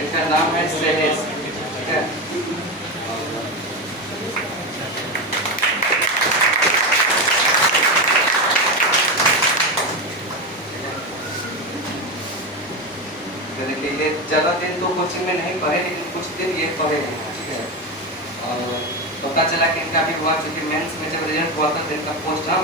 जिनका नाम है सेलेस, ठीक है। तो देखिए ये ज़्यादा दिन तो कोचिंग में नहीं पढ़े, लेकिन कुछ दिन ये पढ़े हैं, ठीक है। और पता चला कि इनका भी हुआ, चूँकि मेंस में जब रिजल्ट हुआ था तो इनका पोस्ट हम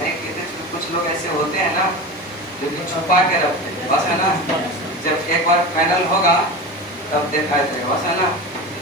नहीं किए थे। कुछ लोग ऐसे होते हैं ना जो कि छुपा के रखते हैं, बस है ना, जब एक बार फाइनल होगा तब दिखाई देगा, बस है ना।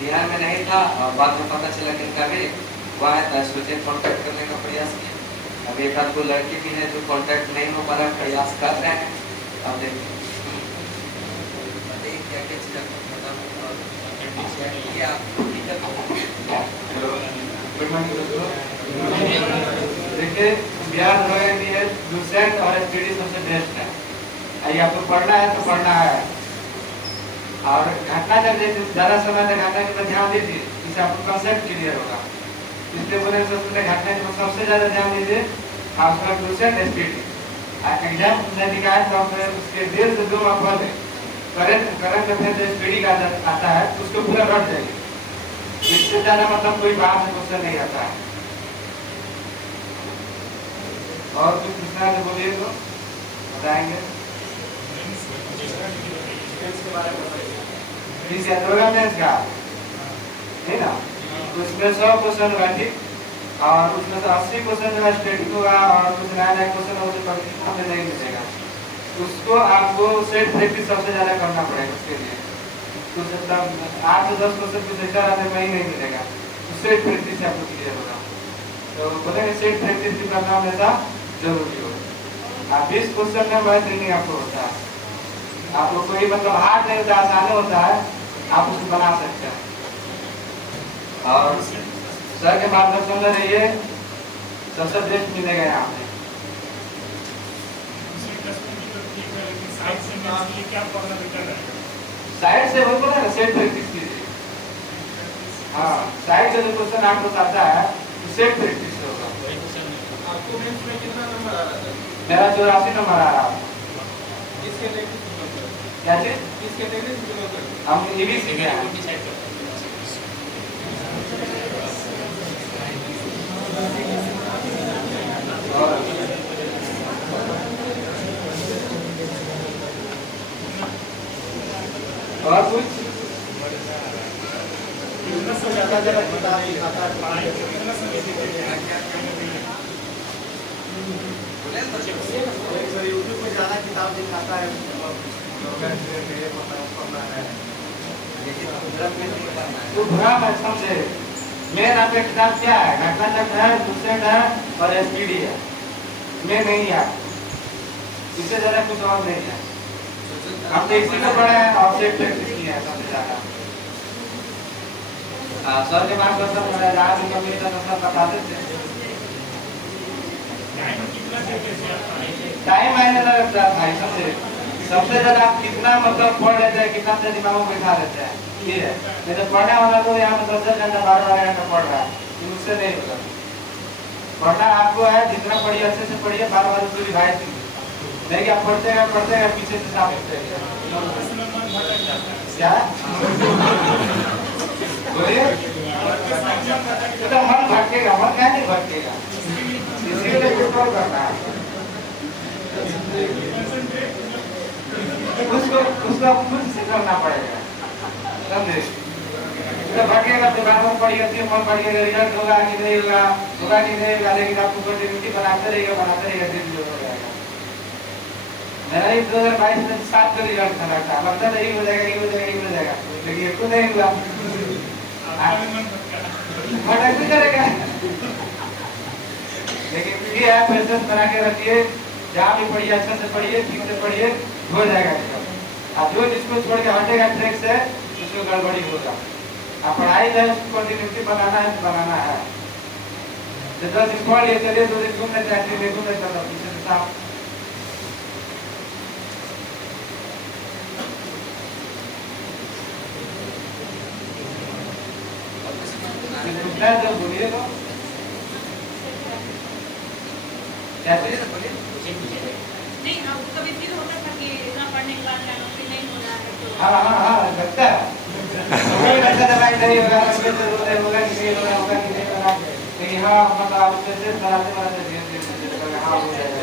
ध्यान में नहीं था और बाद में पता चला कि इनका भी हुआ है, तो सोचे कॉन्टैक्ट करने का प्रयास किया। अब एक आध को लड़की भी है जो कॉन्टैक्ट नहीं हो पा रहा, प्रयास कर रहे हैं। अब देखिए क्या क्या चीज़ देखिए बिहार रोड है, लूसेंट और एसपीडी सबसे बेस्ट है। ये आपको पढ़ना है तो पढ़ना है, और घटना जब जैसे ज़्यादा समय तक घटना के ऊपर ध्यान दीजिए, जिससे आपको कंसेप्ट क्लियर होगा। इसलिए बोले सबसे घटना के ऊपर सबसे ज़्यादा ध्यान दीजिए, आप उसका लूसेंट एसपीडी एग्जाम में दिखाए तो उसके 1.5 से 2 आप पढ़ लें। करंट अफेयर जो एसपीडी का आता है उसको पूरा रट जाएगी, इससे ज़्यादा मतलब कोई बात में क्वेश्चन नहीं आता है। और कुछ पूछना है तो बोलिए, तो बताएंगे। ठीक है, प्रोग्राम है इसका, है ना। उसमें 100 क्वेश्चन होगा, ठीक, और उसमें से 80 क्वेश्चन जो है स्टेटिक होगा, और कुछ नया क्वेश्चन होगा जो परीक्षा हमें नहीं मिलेगा। उसको आपको सेट प्रैक्टिस सबसे ज़्यादा करना पड़ेगा। उसके लिए कुछ मतलब 8 से 10 क्वेश्चन कुछ ऐसा रहता है वही नहीं मिलेगा, तो सेट प्रैक्टिस से आपको क्लियर होगा। तो बोलेंगे सेट प्रैक्टिस भी करना हमेशा जरूरी हो। 20 क्वेश्चन में मैथ नहीं आपको होता है, आप लोग कोई मतलब हार्ड नहीं होता, आसान होता है, आप उसको बना सकते हैं। और सर के मार्गदर्शन में रहिए, सबसे बेस्ट मिलेगा यहाँ पे। साइड से बोल ना, सेट प्रैक्टिस कीजिए। हाँ, साइड से जो क्वेश्चन आपको आता है तो सेट प्रैक्टिस होगा। आपको मेंस में कितना नंबर आ रहा है? मेरा 84 नंबर आ रहा है। किस कैटेगरी से बिलोंग करते हैं? क्या चीज? किस कैटेगरी से बिलोंग करते हैं? हम ईबीसी के हैं। और कुछ ज़्यादा किताब दिखाता है, पढ़ाई यूट्यूब पे ज़्यादा किताब दिखाता है, तो बुरा मत समझे। मेन आपका किताब क्या है? घटना चक्र है, लूसेंट है और एसपीडी है। मैं नहीं है, इससे ज़्यादा कुछ और नहीं है। हम तो इसी को पढ़े हैं और सेट प्रैक्टिस किए हैं सबसे ज़्यादा। सर के मार्गदर्शन में रात में कभी तक सब बता देते हैं। टाइम आने लगता है भाई, समझे। सबसे ज़्यादा आप कितना मतलब पढ़ लेते हैं, कितना अपने दिमाग में बैठा लेते हैं, ये है। नहीं तो पढ़ने वाला तो यहाँ 10 घंटा 12 घंटा पढ़ रहा है, उससे नहीं होगा। पढ़ना आपको है, जितना पढ़िए अच्छे से पढ़िए, बार-बार उसको रिवाइज कीजिए। नहीं कि आप पढ़ते हैं पीछे से साफ होते हैं। क्या बोलिए? तो मन भटकेगा, मन क्या नहीं भटकेगा, इसीलिए कंट्रोल करना है। उसको खुद से करना पड़ेगा, समझे। तो भटकेगा तो बार-बार पढ़िए, मन पढ़िएगा, रिजल्ट होगा कि नहीं होगा, होगा कि नहीं होगा, लेकिन आपको कंटिन्यूटी बनाते रहिएगा, दिन हो जाएगा। मेरा ही 2022 में 7 का रिजल्ट था, लगता नहीं हो जाएगा, लेकिन एक तो नहीं हुआ। भटक भी करेगा, लेकिन ये है, पेशेंस बना के रखिए। जहाँ भी पढ़िए अच्छे से पढ़िए, ठीक से पढ़िए, हो जाएगा। अब जो जिसको छोड़ के हटेगा ट्रैक से, उसको गड़बड़ी होगा। अब पढ़ाई है, उसको कंटिन्यूटी बनाना है तो बनाना है। तो 10 दिन पढ़ लिए, चलिए 2 दिन घूमने चाहिए, घूमने चलो पीछे से साफ। बोलिए तो नहीं, अब कभी फील होता था कि इतना पढ़ने के बाद नहीं हो रहा है तो हाँ, लगता है कोई लगता दवाई नहीं होगा उसमें तो होगा कि नहीं होगा कि नहीं होगा लेकिन हाँ मतलब उसमें से बनाते बनाते धीरे धीरे हाँ हो जाएगा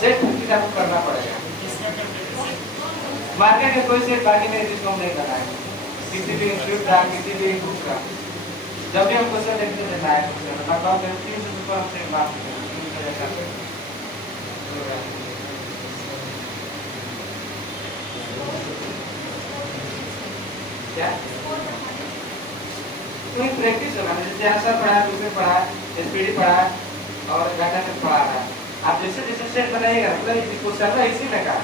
सेट कुछ आपको करना पड़ेगा मार्केट में कोई सेट बाकी नहीं जिसको हम नहीं करना है किसी भी इंस्टीट्यूट का किसी भी बुक का जब भी हम क्वेश्चन देखते हैं ना लगभग 300 से ऊपर हमसे बात क्या तो प्रैक्टिस होगा जैसे आंसर पढ़ा दूसरे पढ़ा एसपीडी पढ़ा और डाटा सेट पढ़ा रहा आप जैसे जैसे सेट बनाइएगा मतलब क्वेश्चन है इसी में का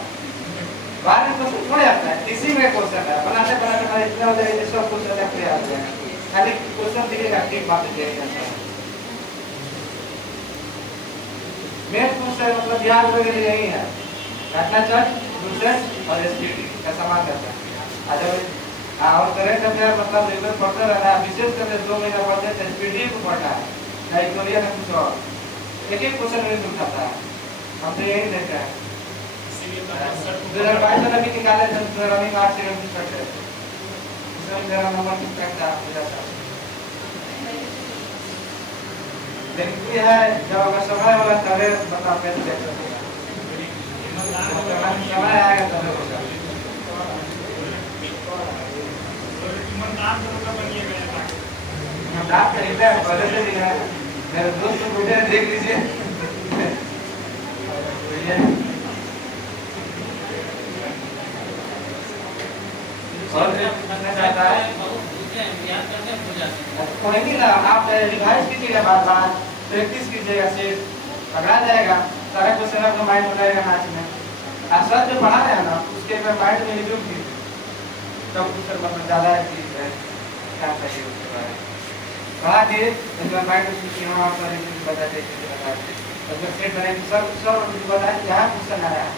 बाहर में क्वेश्चन थोड़ा आता है इसी में क्वेश्चन है बनाते बनाते हमारा इतना हो जाएगा जैसे सब क्वेश्चन है क्लियर हो जाएगा खाली क्वेश्चन दिखेगा ठीक बात दिखेगा मेन क्वेश्चन मतलब याद वगैरह यही है डाटा चार्ट क्वेश्चन और एसपीडी का समान रहता है अदरवाइज और करेंट अफेयर मतलब रेगुलर पढ़ते रहना है विशेष करके 2 महीना पढ़ते हैं एसपीडी को पढ़ना है या इकोरिया में कुछ और एक एक क्वेश्चन नहीं उठाता है हम तो यही देखते हैं 2022 में अभी निकाले थे रनिंग 8 सेकंड की स्टार्ट है उसमें मेरा नंबर किस तक था पूरा था लेकिन ये है जब अगर समय होगा तभी मतलब कैसे देख सकते हैं समय आएगा तभी होगा आप करेंगे पहले से दिखा मेरे दोस्त को बेटे देख लीजिए और करना चाहता है कोई नहीं ना आप रिवाइज कीजिएगा बार-बार प्रैक्टिस कीजिएगा से पकड़ा जाएगा सारा क्वेश्चन आपका माइंड में रहेगा मैथ में आप सर जो पढ़ा रहे हैं ना उसके में माइंड में रिव्यू कीजिए तब कुछ मतलब ज्यादा चीज है क्या चाहिए उसके बारे में पढ़ा दिए इसमें माइंड में कि हाँ आप सारी चीज बता देते हैं अगर सेट बनाए सर बताए यहाँ क्वेश्चन आ रहा है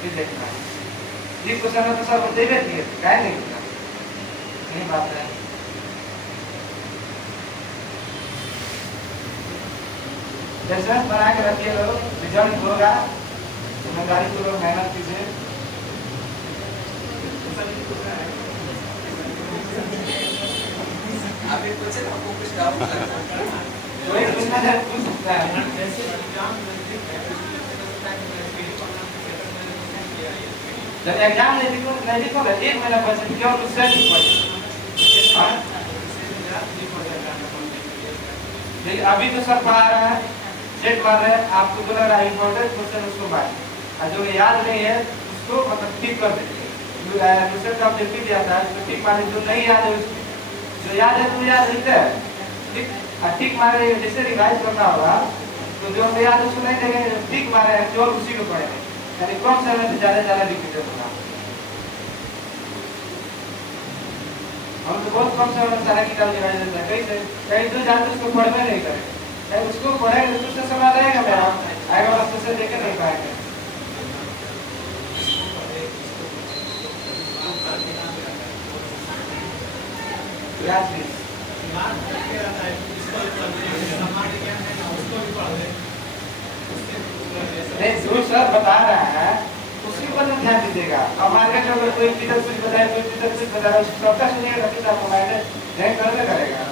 फिर देखना है ये क्वेश्चन तो सर को देवे दिए क्या नहीं होगा यही बात है जैसे बना के रखिए लोग रिजल्ट होगा ईमानदारी पूर्वक मेहनत कीजिए अभी कुछ आपको कुछ डाउट लगता है कोई पूछना है पूछ सकता है जैसे एग्जाम नजदीक है जब एग्जाम नहीं लिखोगे 1 महीना बचे क्यों उससे नहीं पढ़े लेकिन अभी तो सब पढ़ा रहा है सेट मार रहे हैं आपको जो लग रहा है इंपॉर्टेंट क्वेश्चन उसको मारिए और जो याद नहीं है उसको मतलब ठीक कर दीजिए दूसरे का ऑब्जेक्टिव दिया था उसको ठीक मारे जो नहीं याद है उसको जो याद है तो याद रहता है ठीक ठीक मारे जैसे रिवाइज करना होगा तो जो हमें याद है उसको नहीं देंगे ठीक मारे केवल उसी को पढ़ेंगे यानी कम समय में ज्यादा रिपीटेड होगा हम तो बहुत कम समय में सारा किताब रिवाइज करते हैं कहीं तो जानते उसको पढ़वे नहीं करें उसको पढ़ेंगे तो उससे समय रहेगा मेरा आएगा बस उसे देखे नहीं पाएंगे नहीं जो सर बता रहा है उसी पर ध्यान दीजिएगा अब मार्केट में अगर कोई किधर कुछ बताए कोई किधर कुछ बता रहा है सबका सुनिएगा तभी तो आपको माइंड नहीं करने करेगा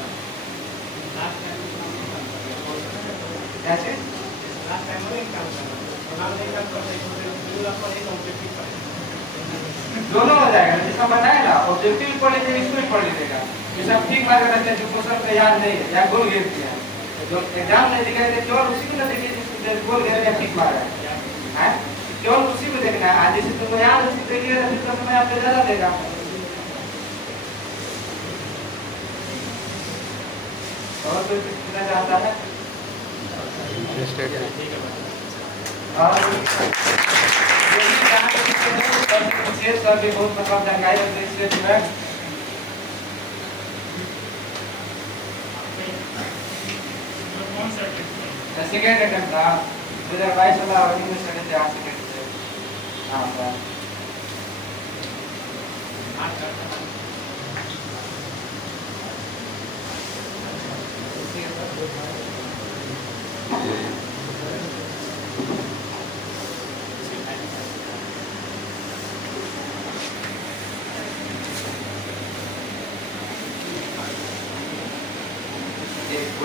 कैसे दोनों हो जाएगा जिसका बताया ना ऑब्जेक्टिव पढ़ लीजिएगा इसको भी पढ़ लीजिएगा जैसे आप ठीक मार्क रखते हैं जो क्वेश्चन का याद नहीं है या गोल घेर दिया जो एग्जाम नहीं दिखाई दे केवल उसी को ना देखिए जिसको गोल घेर या ठीक मारा है केवल उसी को देखना है आज जैसे तुमको याद है उसी देखिएगा फिर तो समय आपको ज्यादा देगा और कोई पूछना चाहता है सर भी बहुत मतलब जानकारी रखते हैं इसलिए मैं सेकेंड अटेम्प्ट था 2022 वाला रनिंग में सेकंड से 8 सेकंड से हां सर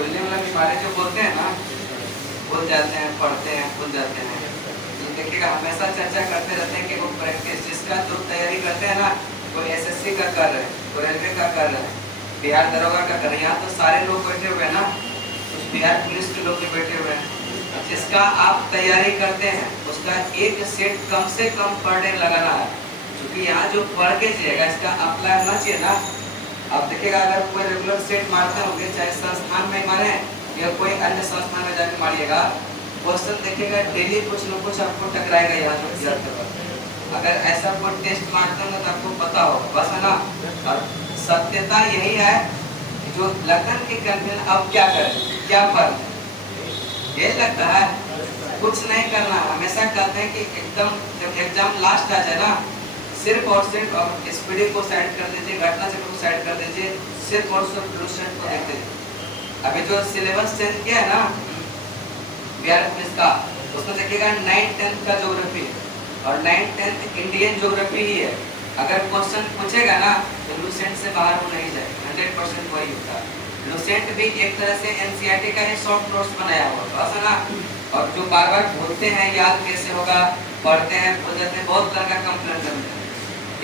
बोलने वाला बीमारी जो बोलते हैं ना, भूल जाते हैं, पढ़ते हैं, भूल जाते हैं। तो देखिएगा हमेशा चर्चा करते रहते हैं कि वो प्रैक्टिस जिसका जो तैयारी करते हैं ना, वो एसएससी का कर रहे हैं, वो रेलवे का कर रहे हैं, बिहार दरोगा का कर रहे हैं। यहाँ तो सारे लोग बैठे हुए हैं ना, कुछ बिहार पुलिस के लोग भी बैठे हुए हैं। जिसका आप तैयारी करते हैं उसका एक सेट कम से कम पर डे लगाना है, क्योंकि यहाँ जो पढ़ के जाएगा इसका अप्लाई होना चाहिए ना। आप देखिएगा अगर कोई रेगुलर सेट मारते होंगे, चाहे संस्थान में मारे या कोई अन्य संस्थान में जाके मारिएगा, क्वेश्चन देखिएगा डेली कुछ न कुछ आपको टकराएगा यहाँ जो रिजल्ट पर। अगर ऐसा कोई टेस्ट मारते होंगे तो आपको पता होगा, बस है ना। और सत्यता यही है जो लगन की कंफ्यूजन, अब क्या करें, क्या पढ़, ये लगता है कुछ नहीं करना। हमेशा कहते हैं कि एकदम जब एग्जाम लास्ट आ जाए ना, सिर्फ और सिर्फ अब स्पीडी को साइड कर दीजिए, घटना चक्र को साइड कर दीजिए, सिर्फ और सिर्फ लुसेंट को देख दीजिए। अभी जो सिलेबस चेंज किया है ना बिहार पुलिस का, उसमें देखिएगा 9th-10th का ज्योग्राफी और 9th-10th इंडियन ज्योग्राफी ही है। अगर क्वेश्चन पूछेगा ना तो लुसेंट से बाहर वो नहीं जाए, 100% वही होता है। लुसेंट भी एक तरह से एनसीईआरटी का ही सॉफ्ट नोट्स बनाया हुआ है ना। और जो बार बार भूलते हैं याद कैसे होगा, पढ़ते हैं भूल जाते हैं, बहुत तरह का कंप्लेंट करते हैं।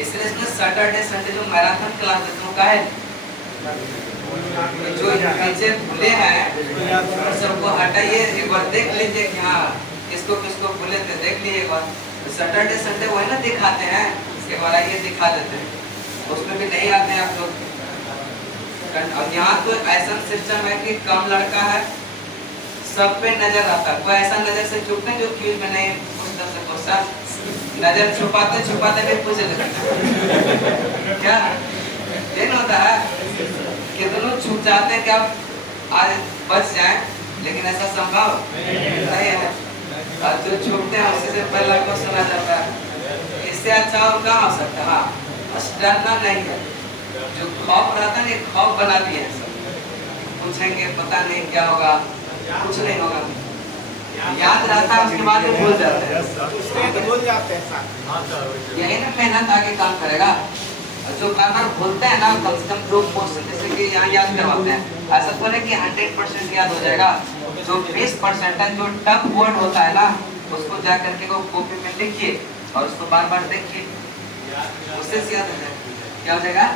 इसलिए इसमें सैटरडे संडे जो मैराथन क्लास देते हैं का है, जो नीचे भूले हैं सबको हटाइए, एक बार देख लीजिए कि हाँ किसको किसको भूले थे, देख लीजिए एक बार। सैटरडे संडे वही ना दिखाते हैं, इसके बार आइए दिखा देते हैं, उसमें भी नहीं आते हैं आप लोग। और यहाँ तो ऐसा सिस्टम है कि कम लड़का है, सब पे नजर आता है, कोई ऐसा नजर से चूकते जो क्यूज में नहीं पूछता से पूछता, नजर छुपाते छुपाते भी पूछ लेते क्या ये होता है कि दोनों छुप जाते हैं कि आप आज बच जाएं, लेकिन ऐसा संभव नहीं है। और जो छुपते हैं उसी से पहला को सुना जाता है, इससे अच्छा और क्या हो सकता है। हाँ, डरना नहीं है, जो खौफ रहता है खौफ बना दिए हैं सब, पूछेंगे पता नहीं क्या होगा, कुछ नहीं होगा, याद रहता है उसके बाद भूल जाते हैं, भूल जाते हैं। यही ना मेहनत आगे काम करेगा। जो बार बार भूलते हैं ना, कम से कम 2 क्वेश्चन जैसे कि यहाँ याद करवाते हैं, ऐसा तो नहीं कि 100% याद हो जाएगा। जो 20% है, जो टफ वर्ड होता है ना, उसको जा करके वो कॉपी में लिखिए और उसको बार बार देखिए, उससे याद हो जाएगा। क्या हो जाएगा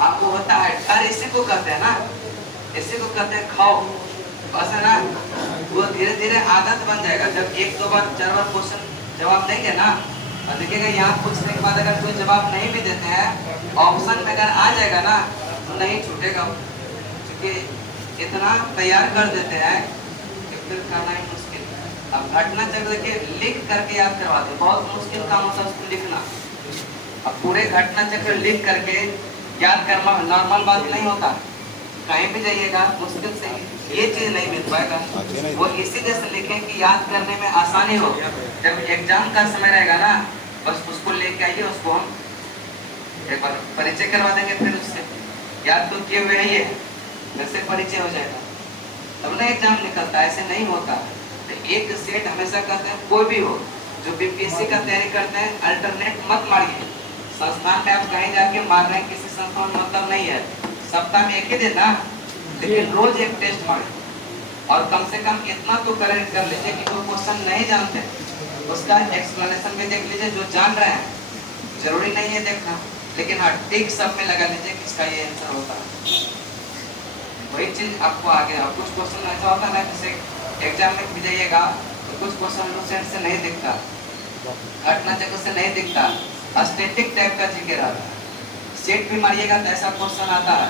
आपको होता है डर, इसी को कहते हैं ना, इसी को कहते हैं खौफ, बस है ना। वो धीरे धीरे आदत बन जाएगा। जब 1-2 बार 4 बार क्वेश्चन जवाब देंगे ना, और देखिएगा यहाँ पूछने के बाद अगर कोई जवाब नहीं भी देते हैं, ऑप्शन में अगर आ जाएगा ना तो नहीं छूटेगा, क्योंकि इतना तैयार कर देते हैं कि फिर करना ही मुश्किल। अब घटना चक्र देखिए लिख करके याद करवाते, बहुत मुश्किल काम होता है उसको लिखना। अब पूरे घटना चक्र लिख करके याद करना नॉर्मल बात नहीं होता, कहीं भी जाइएगा मुश्किल से ये चीज नहीं मिल पाएगा। वो इसी जैसे लिखें कि याद करने में आसानी हो। जब एग्जाम का समय रहेगा ना, बस उसको लेके आइए, उसको हम एक बार परिचय करवा देंगे, फिर उससे याद तो किए हुए ही है, वैसे परिचय हो जाएगा, तब ना एग्जाम निकलता। ऐसे नहीं होता। तो एक सेट हमेशा कहते हैं कोई भी हो जो बीपीएससी का तैयारी करते हैं, अल्टरनेट मत मारिए। संस्थान में आप कहीं जाके मार रहे हैं, किसी संस्थान में मतलब नहीं है, सप्ताह में एक ही दिन ना, लेकिन रोज एक टेस्ट मारें और कम से कम इतना तो कर लीजिए कि कोई क्वेश्चन नहीं जानते उसका एक्सप्लेनेशन भी देख लीजिए। जो जान रहे हैं जरूरी नहीं है देखना, लेकिन हाँ टिक सब में लगा लीजिए किसका ये आंसर होता है, वही चीज आपको आगे। और कुछ क्वेश्चन ऐसा होता है ना, जैसे एग्जाम में भी जाइएगा तो कुछ क्वेश्चन लुसेंट से नहीं दिखता, घटना चक्र से नहीं दिखता, स्टैटिक टाइप का जिक्र आता है। सेट भी मारिएगा तो ऐसा क्वेश्चन आता है,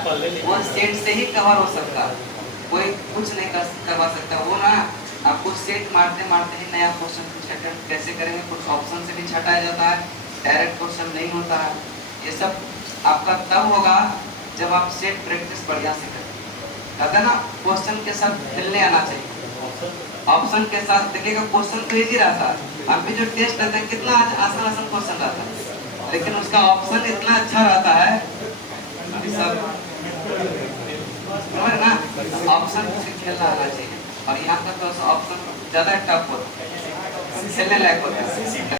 वो सेट से ही कवर हो सकता है, कोई कुछ नहीं करवा सकता। वो ना आपको सेट मारते मारते ही नया क्वेश्चन कैसे करेंगे, कुछ ऑप्शन से भी छटाया जाता है, डायरेक्ट क्वेश्चन नहीं होता है। ये सब आपका तब होगा जब आप सेट प्रैक्टिस बढ़िया से करें। कहते ना क्वेश्चन के साथ खेलने आना चाहिए, ऑप्शन के साथ देखिएगा क्वेश्चन तो इजी रहता है। अभी जो टेस्ट रहता है कितना आसान आसान क्वेश्चन रहता है, लेकिन उसका ऑप्शन इतना अच्छा रहता है सब ना, ऑप्शन से खेलना आना चाहिए। और यहाँ का तो ऑप्शन ज्यादा टफ होता है, खेलने लायक होता है।